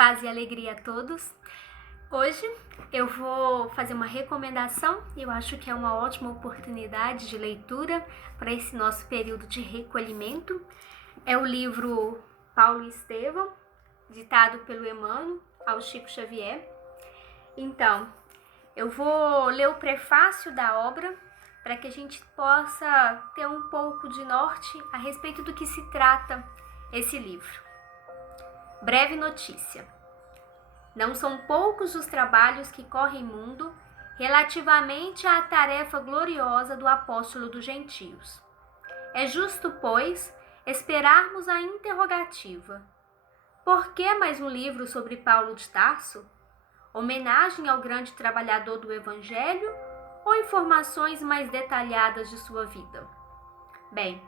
Paz e alegria a todos. Hoje eu vou fazer uma recomendação, eu acho que é uma ótima oportunidade de leitura para esse nosso período de recolhimento. É o livro Paulo e Estevão, ditado pelo Emmanuel ao Chico Xavier. Então, eu vou ler o prefácio da obra para que a gente possa ter um pouco de norte a respeito do que se trata esse livro. Breve notícia. Não são poucos os trabalhos que correm mundo relativamente à tarefa gloriosa do apóstolo dos gentios. É justo, pois, esperarmos a interrogativa: por que mais um livro sobre Paulo de Tarso? Homenagem ao grande trabalhador do Evangelho ou informações mais detalhadas de sua vida? Bem,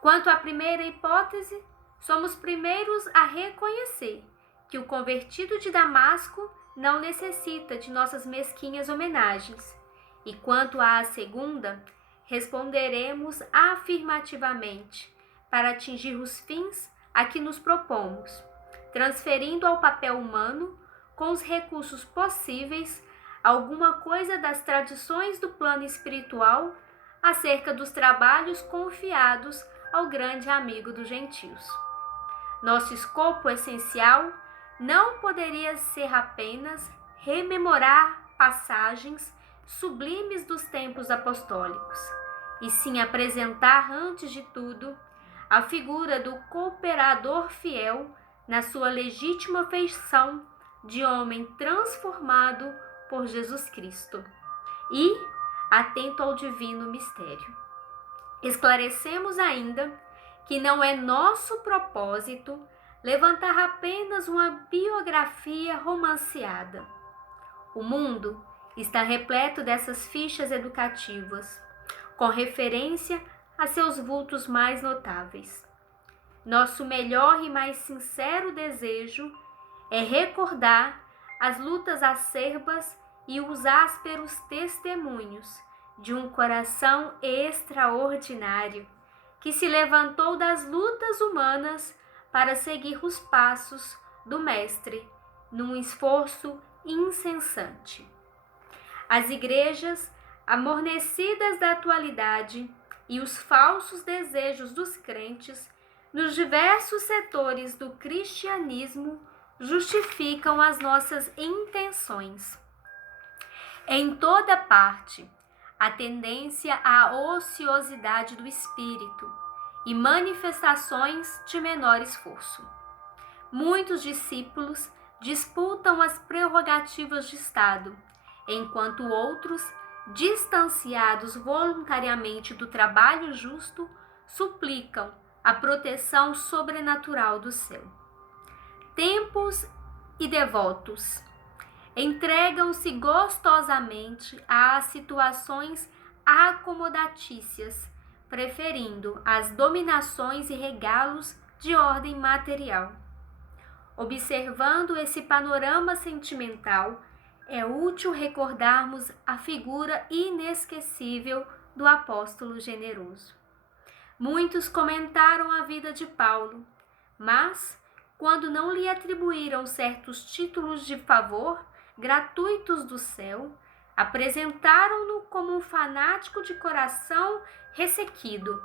quanto à primeira hipótese, somos primeiros a reconhecer que o convertido de Damasco não necessita de nossas mesquinhas homenagens. E quanto à segunda, responderemos afirmativamente para atingir os fins a que nos propomos, transferindo ao papel humano, com os recursos possíveis, alguma coisa das tradições do plano espiritual acerca dos trabalhos confiados ao grande amigo dos gentios. Nosso escopo essencial não poderia ser apenas rememorar passagens sublimes dos tempos apostólicos, e sim apresentar, antes de tudo, a figura do cooperador fiel na sua legítima feição de homem transformado por Jesus Cristo e atento ao divino mistério. Esclarecemos ainda que não é nosso propósito levantar apenas uma biografia romanceada. O mundo está repleto dessas fichas educativas, com referência a seus vultos mais notáveis. Nosso melhor e mais sincero desejo é recordar as lutas acerbas e os ásperos testemunhos de um coração extraordinário que se levantou das lutas humanas para seguir os passos do Mestre num esforço incessante. As igrejas amornecidas da atualidade e os falsos desejos dos crentes nos diversos setores do cristianismo justificam as nossas intenções. Em toda parte, a tendência à ociosidade do espírito e manifestações de menor esforço. Muitos discípulos disputam as prerrogativas de Estado, enquanto outros, distanciados voluntariamente do trabalho justo, suplicam a proteção sobrenatural do céu. Tempos e devotos entregam-se gostosamente às situações acomodatícias, preferindo as dominações e regalos de ordem material. Observando esse panorama sentimental, é útil recordarmos a figura inesquecível do apóstolo generoso. Muitos comentaram a vida de Paulo, mas, quando não lhe atribuíram certos títulos de favor gratuitos do céu, apresentaram-no como um fanático de coração ressequido.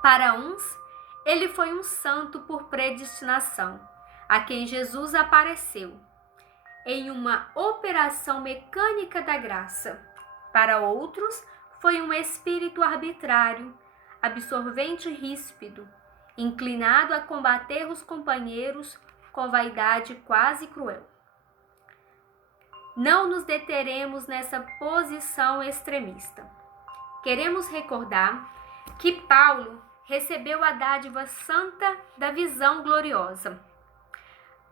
Para uns, ele foi um santo por predestinação, a quem Jesus apareceu em uma operação mecânica da graça. Para outros, foi um espírito arbitrário, absorvente e ríspido, inclinado a combater os companheiros com vaidade quase cruel. Não nos deteremos nessa posição extremista. Queremos recordar que Paulo recebeu a dádiva santa da visão gloriosa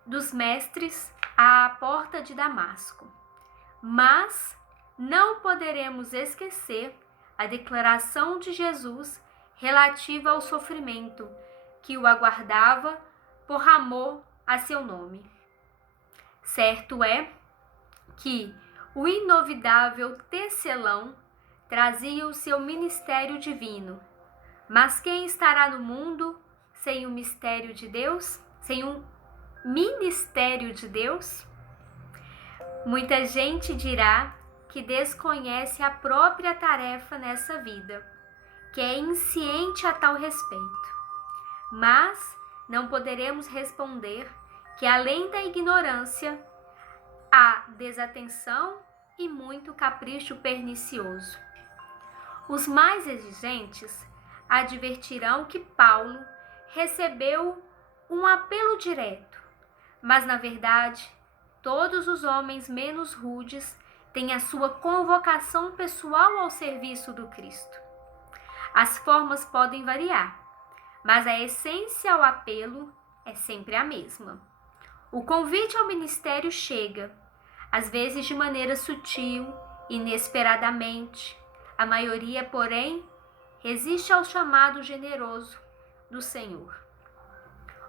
dos mestres à porta de Damasco. Mas não poderemos esquecer a declaração de Jesus relativa ao sofrimento que o aguardava por amor a seu nome. Certo é que o inovidável tecelão trazia o seu ministério divino, mas quem estará no mundo sem o mistério de Deus? Sem ministério de Deus? Muita gente dirá que desconhece a própria tarefa nessa vida, que é insciente a tal respeito. Mas não poderemos responder que, além da ignorância, há desatenção e muito capricho pernicioso. Os mais exigentes advertirão que Paulo recebeu um apelo direto, mas, na verdade, todos os homens menos rudes têm a sua convocação pessoal ao serviço do Cristo. As formas podem variar, mas a essência ao apelo é sempre a mesma. O convite ao ministério chega, às vezes de maneira sutil, inesperadamente. A maioria, porém, resiste ao chamado generoso do Senhor.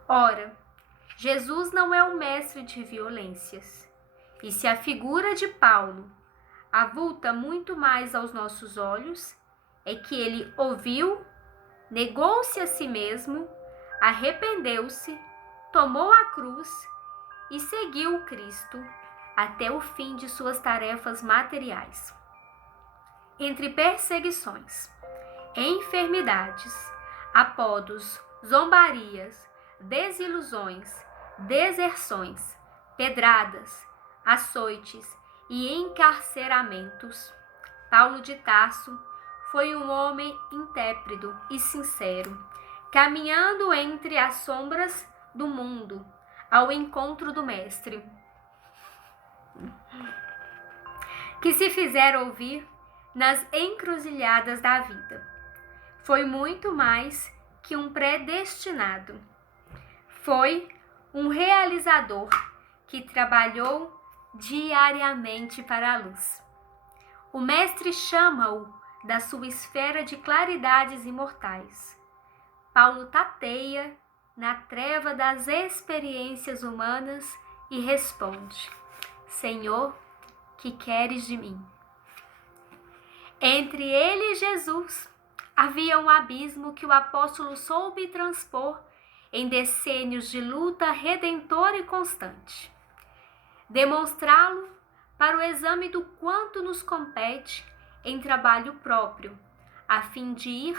Ora, Jesus não é um mestre de violências, e se a figura de Paulo avulta muito mais aos nossos olhos, é que ele ouviu, negou-se a si mesmo, arrependeu-se, tomou a cruz e seguiu o Cristo até o fim de suas tarefas materiais. Entre perseguições, enfermidades, apodos, zombarias, desilusões, deserções, pedradas, açoites e encarceramentos, Paulo de Tarso foi um homem intrépido e sincero, caminhando entre as sombras do mundo ao encontro do Mestre, que se fizer ouvir nas encruzilhadas da vida. Foi muito mais que um predestinado. Foi um realizador que trabalhou diariamente para a luz. O Mestre chama-o da sua esfera de claridades imortais. Paulo tateia na treva das experiências humanas e responde: Senhor, que queres de mim? Entre ele e Jesus havia um abismo que o apóstolo soube transpor em decênios de luta redentora e constante. Demonstrá-lo para o exame do quanto nos compete em trabalho próprio, a fim de ir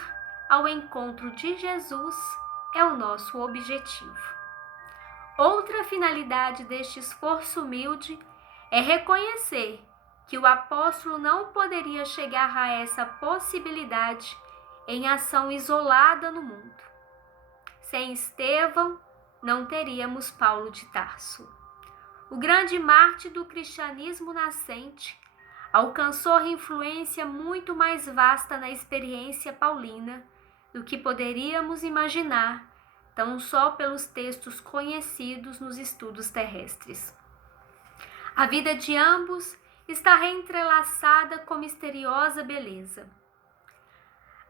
ao encontro de Jesus, é o nosso objetivo. Outra finalidade deste esforço humilde é reconhecer que o apóstolo não poderia chegar a essa possibilidade em ação isolada no mundo. Sem Estevão, não teríamos Paulo de Tarso. O grande mártir do cristianismo nascente alcançou influência muito mais vasta na experiência paulina do que poderíamos imaginar, tão só pelos textos conhecidos nos estudos terrestres. A vida de ambos está entrelaçada com misteriosa beleza.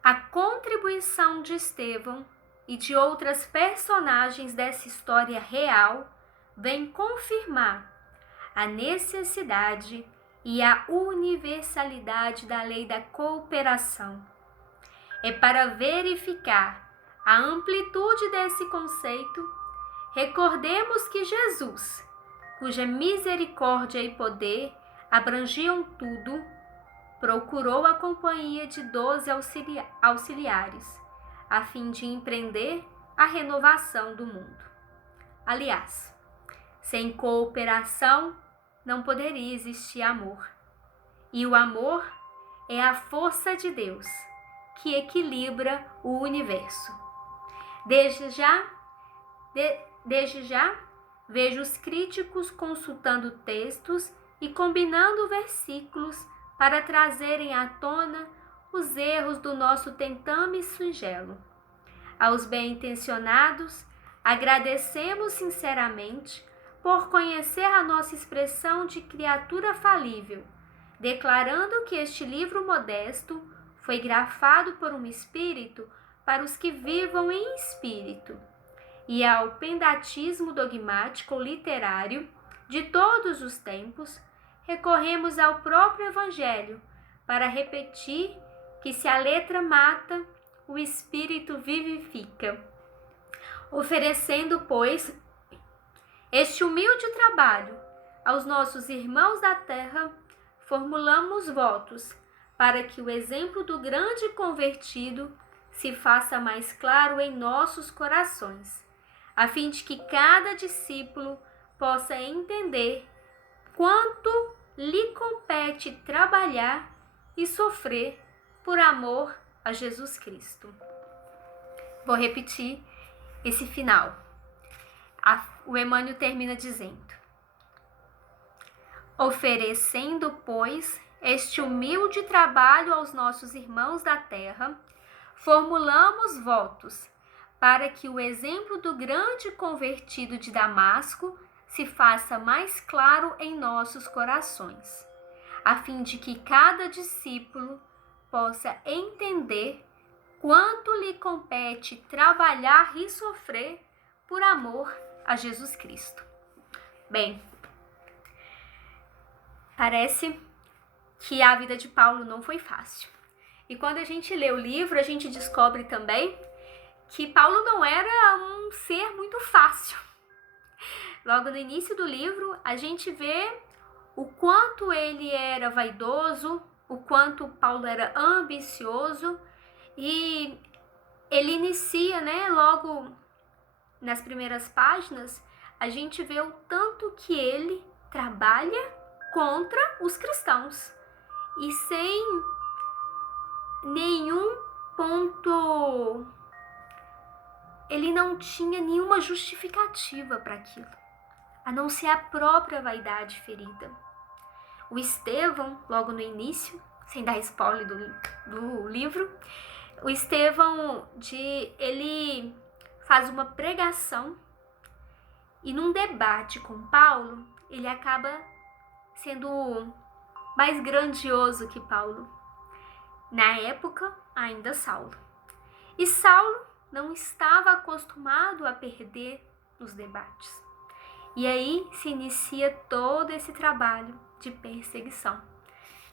A contribuição de Estevão e de outras personagens dessa história real vem confirmar a necessidade e a universalidade da lei da cooperação. É para verificar a amplitude desse conceito, recordemos que Jesus, cuja misericórdia e poder abrangiam tudo, procurou a companhia de 12 auxiliares, a fim de empreender a renovação do mundo. Aliás, sem cooperação não poderia existir amor. E o amor é a força de Deus que equilibra o universo. Desde já, vejo os críticos consultando textos e combinando versículos para trazerem à tona os erros do nosso tentame singelo. Aos bem-intencionados, agradecemos sinceramente por conhecer a nossa expressão de criatura falível, declarando que este livro modesto foi grafado por um espírito para os que vivam em espírito, e ao pendatismo dogmático ou literário de todos os tempos, recorremos ao próprio Evangelho para repetir que se a letra mata, o espírito vivifica, oferecendo, pois, este humilde trabalho aos nossos irmãos da terra, formulamos votos para que o exemplo do grande convertido se faça mais claro em nossos corações, a fim de que cada discípulo possa entender quanto lhe compete trabalhar e sofrer por amor a Jesus Cristo. Vou repetir esse final. O Emmanuel termina dizendo: oferecendo, pois, este humilde trabalho aos nossos irmãos da terra, formulamos votos para que o exemplo do grande convertido de Damasco se faça mais claro em nossos corações, a fim de que cada discípulo possa entender quanto lhe compete trabalhar e sofrer por amor a Jesus Cristo. Bem, parece que a vida de Paulo não foi fácil. E quando a gente lê o livro, a gente descobre também que Paulo não era um ser muito fácil. Logo no início do livro, a gente vê o quanto ele era vaidoso, o quanto Paulo era ambicioso, e ele inicia, logo nas primeiras páginas, a gente vê o tanto que ele trabalha contra os cristãos e sem nenhum ponto, ele não tinha nenhuma justificativa para aquilo, a não ser a própria vaidade ferida. O Estevão, logo no início, sem dar spoiler do livro, o Estevão, ele faz uma pregação e num debate com Paulo, ele acaba sendo mais grandioso que Paulo. Na época, ainda Saulo. E Saulo não estava acostumado a perder nos debates. E aí se inicia todo esse trabalho de perseguição.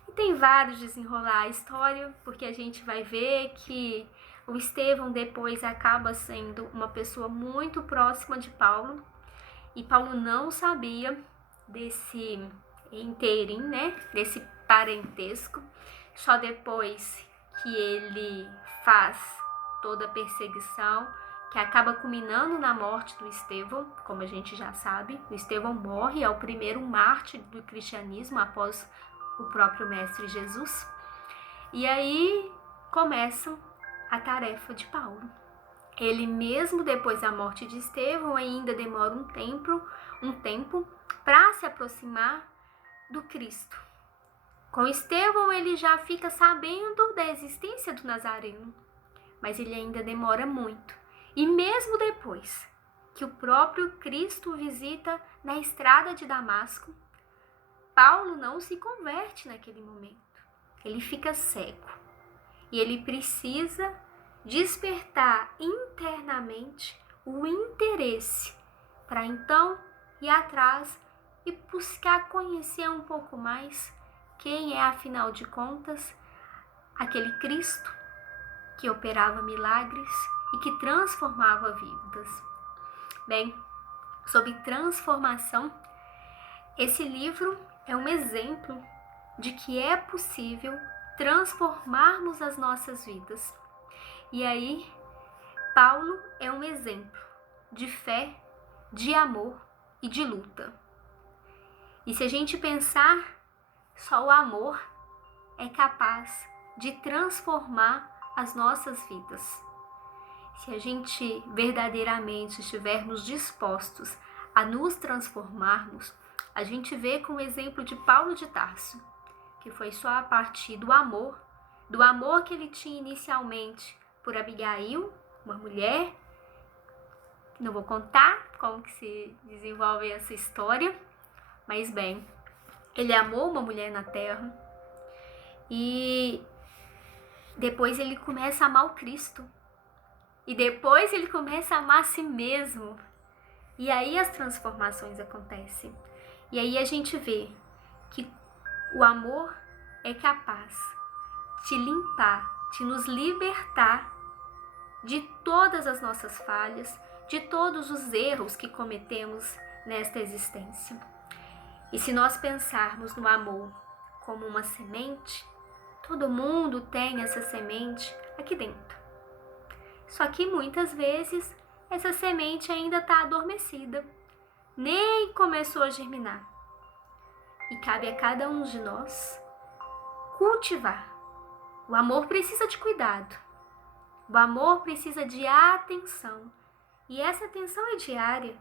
E tem vários desenrolar a história, porque a gente vai ver que o Estevão depois acaba sendo uma pessoa muito próxima de Paulo. E Paulo não sabia desse inteirinho, desse parentesco. Só depois que ele faz toda a perseguição, que acaba culminando na morte do Estevão, como a gente já sabe. O Estevão morre, é o primeiro mártir do cristianismo após o próprio Mestre Jesus. E aí começa a tarefa de Paulo. Ele mesmo depois da morte de Estevão ainda demora um tempo para se aproximar do Cristo. Com Estevão ele já fica sabendo da existência do Nazareno, mas ele ainda demora muito. E mesmo depois que o próprio Cristo visita na estrada de Damasco, Paulo não se converte naquele momento. Ele fica cego e ele precisa despertar internamente o interesse para então ir atrás e buscar conhecer um pouco mais quem é, afinal de contas, aquele Cristo que operava milagres e que transformava vidas. Bem, sobre transformação, esse livro é um exemplo de que é possível transformarmos as nossas vidas. E aí, Paulo é um exemplo de fé, de amor e de luta. E se a gente pensar, só o amor é capaz de transformar as nossas vidas. Se a gente verdadeiramente estivermos dispostos a nos transformarmos, a gente vê com o exemplo de Paulo de Tarso, que foi só a partir do amor que ele tinha inicialmente por Abigail, uma mulher. Não vou contar como que se desenvolve essa história, mas bem, ele amou uma mulher na terra e depois ele começa a amar o Cristo. E depois ele começa a amar a si mesmo. E aí as transformações acontecem. E aí a gente vê que o amor é capaz de limpar, de nos libertar de todas as nossas falhas, de todos os erros que cometemos nesta existência. E se nós pensarmos no amor como uma semente, todo mundo tem essa semente aqui dentro. Só que muitas vezes essa semente ainda está adormecida, nem começou a germinar. E cabe a cada um de nós cultivar. O amor precisa de cuidado. O amor precisa de atenção. E essa atenção é diária.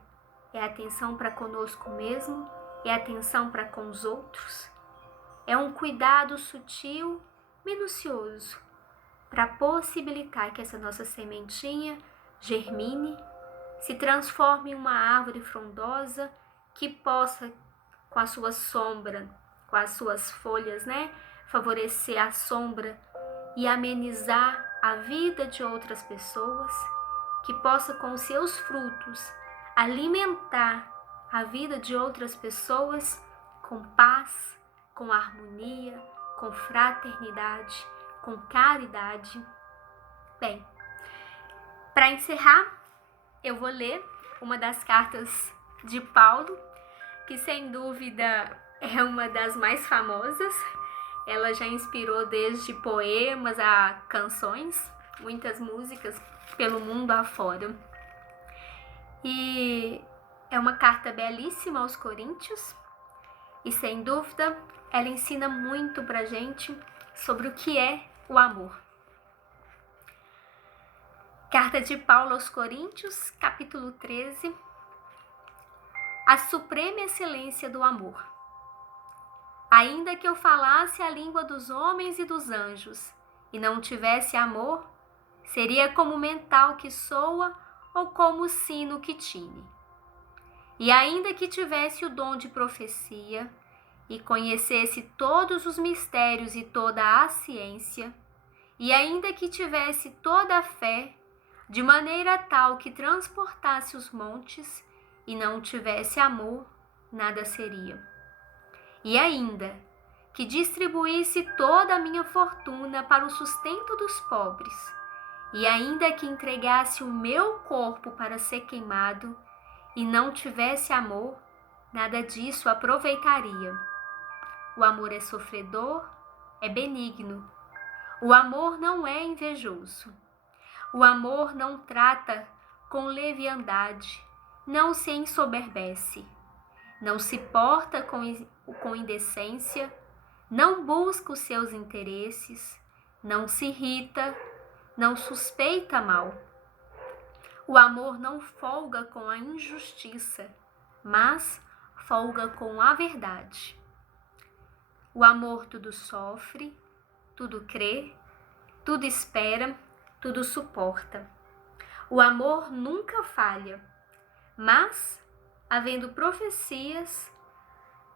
É atenção para conosco mesmo, é atenção para com os outros. É um cuidado sutil, minucioso, para possibilitar que essa nossa sementinha germine, se transforme em uma árvore frondosa que possa, com a sua sombra, com as suas folhas, favorecer a sombra e amenizar a vida de outras pessoas, que possa com os seus frutos alimentar a vida de outras pessoas com paz, com harmonia, com fraternidade, com caridade. Bem, para encerrar, eu vou ler uma das cartas de Paulo, que sem dúvida é uma das mais famosas. Ela já inspirou desde poemas a canções, muitas músicas pelo mundo afora. E é uma carta belíssima aos Coríntios e, sem dúvida, ela ensina muito pra gente sobre o que é o amor. Carta de Paulo aos Coríntios, capítulo 13. A suprema excelência do amor. Ainda que eu falasse a língua dos homens e dos anjos e não tivesse amor, seria como mental que soa ou como sino que tine. E ainda que tivesse o dom de profecia e conhecesse todos os mistérios e toda a ciência, e ainda que tivesse toda a fé, de maneira tal que transportasse os montes e não tivesse amor, nada seria. E ainda que distribuísse toda a minha fortuna para o sustento dos pobres, e ainda que entregasse o meu corpo para ser queimado, e não tivesse amor, nada disso aproveitaria. O amor é sofredor, é benigno. O amor não é invejoso. O amor não trata com leviandade, não se ensoberbece, não se porta com indecência, não busca os seus interesses, não se irrita, não suspeita mal. O amor não folga com a injustiça, mas folga com a verdade. O amor tudo sofre, tudo crê, tudo espera, tudo suporta. O amor nunca falha, mas, havendo profecias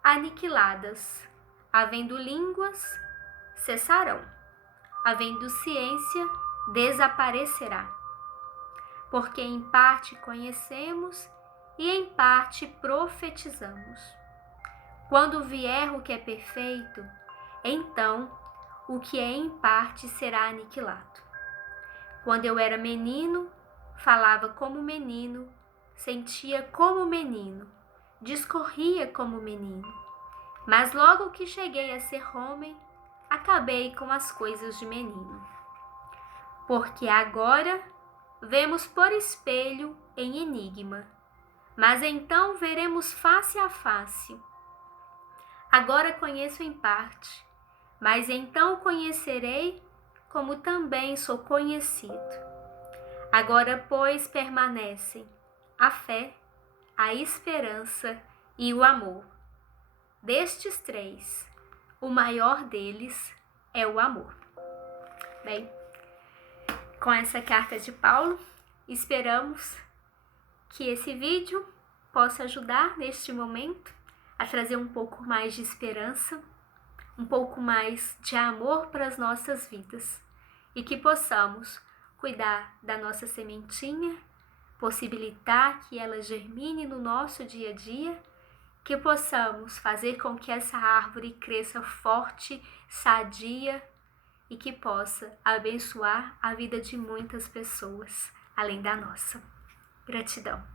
aniquiladas, havendo línguas, cessarão, havendo ciência, desaparecerá. Porque em parte conhecemos e em parte profetizamos. Quando vier o que é perfeito, então o que é em parte será aniquilado. Quando eu era menino, falava como menino, sentia como menino, discorria como menino. Mas logo que cheguei a ser homem, acabei com as coisas de menino. Porque agora vemos por espelho em enigma, mas então veremos face a face. Agora conheço em parte, mas então conhecerei como também sou conhecido. Agora, pois, permanecem a fé, a esperança e o amor. Destes três, o maior deles é o amor. Bem, com essa carta de Paulo, esperamos que esse vídeo possa ajudar neste momento a trazer um pouco mais de esperança, um pouco mais de amor para as nossas vidas e que possamos cuidar da nossa sementinha, possibilitar que ela germine no nosso dia a dia, que possamos fazer com que essa árvore cresça forte, sadia e que possa abençoar a vida de muitas pessoas, além da nossa. Gratidão.